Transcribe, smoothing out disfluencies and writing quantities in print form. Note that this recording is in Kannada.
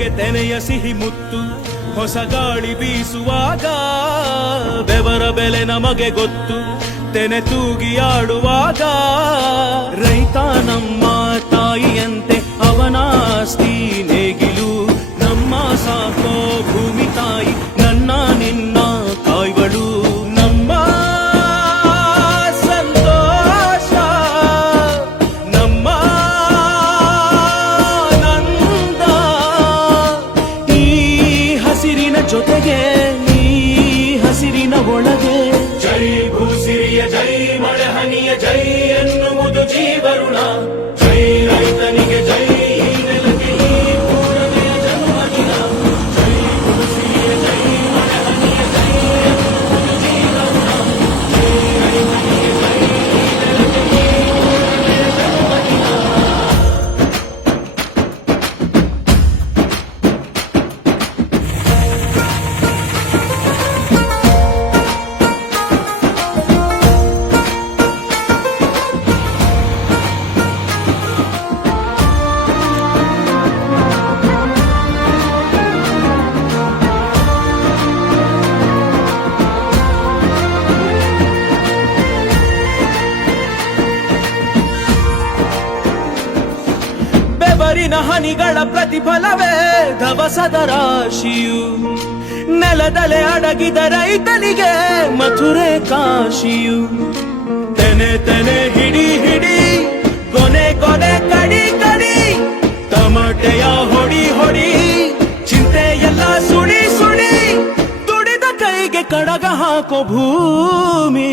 ತೆನೆಗೆ ತೆನೆಯ ಸಿಹಿ ಮುತ್ತು ಹೊಸ ಗಾಳಿ ಬೀಸುವಾಗ ಬೆವರ ಬೆಲೆ ನಮಗೆ ಗೊತ್ತು ತೆನೆ ತೂಗಿ ಆಡುವಾಗ ರೈತ ನಮ್ಮ ತಾಯಿಯಂತೆ ಅವನಾಸ್ತಿ ನೇಗಿಲು ನಮ್ಮ ಸಾಕೋ ಭೂಮಿ ತಾಯಿ ನನ್ನ ನಿನ್ನ ಕಾಯ್ಗಳು ನಮ್ಮ ಸಂತೋಷ ನಮ್ಮ ನಂದ ಈ ಹಸಿರಿನ ಜೊತೆಗೆ ಈ ಹಸಿರಿನ ಒಳಗೆ ಜೈ ಭೂಸಿರಿಯ ಜೈ ಮಳೆ ಹನಿಯ ಜೈ ಎನ್ನುವುದು ಜೀವರುಣ ಜೈ ರೈತನಿಗೆ ಜೈ ಈ ನೆಲಕ್ಕೆ ಈ ಪೂರ್ಣತೆಯ ಜನ್ಮದಿನ ಜೈ ಭೂಸಿರಿಯ ಜೈ ಮಳೆ ಹನಿಯ ಜೈ ಎನ್ನುವುದು ಜೀವರುಣ ಜೈ ರೈತನಿಗೆ ಜೈ ಈ ನೆಲಕ್ಕೆ ಈ ಪೂರ್ಣತೆಯ ಜನ್ಮದಿನ ಬೆವರಿನ ಹನಿಗಳ ಪ್ರತಿಫಲವೇ ಧವಸದ ರಾಶಿಯು ನೆಲದಲೆ ಅಡಗಿದ ರೈತನಿಗೆ ಮಥುರೆ ಕಾಶಿಯು ತೆನೆ ತೆನೆ ಹಿಡಿ ಹಿಡಿ ಕೊನೆ ಕೊನೆ ಕಡಿ ಕಡಿ ಟಮಟೆಯ ಹೊಡಿ ಹೊಡಿ ಚಿಂತೆ ಎಲ್ಲ ಸುಡಿ ಸುಡಿ ದುಡಿದ ಕೈಗೆ ಕಡಗ ಹಾಕೋ ಭೂಮಿ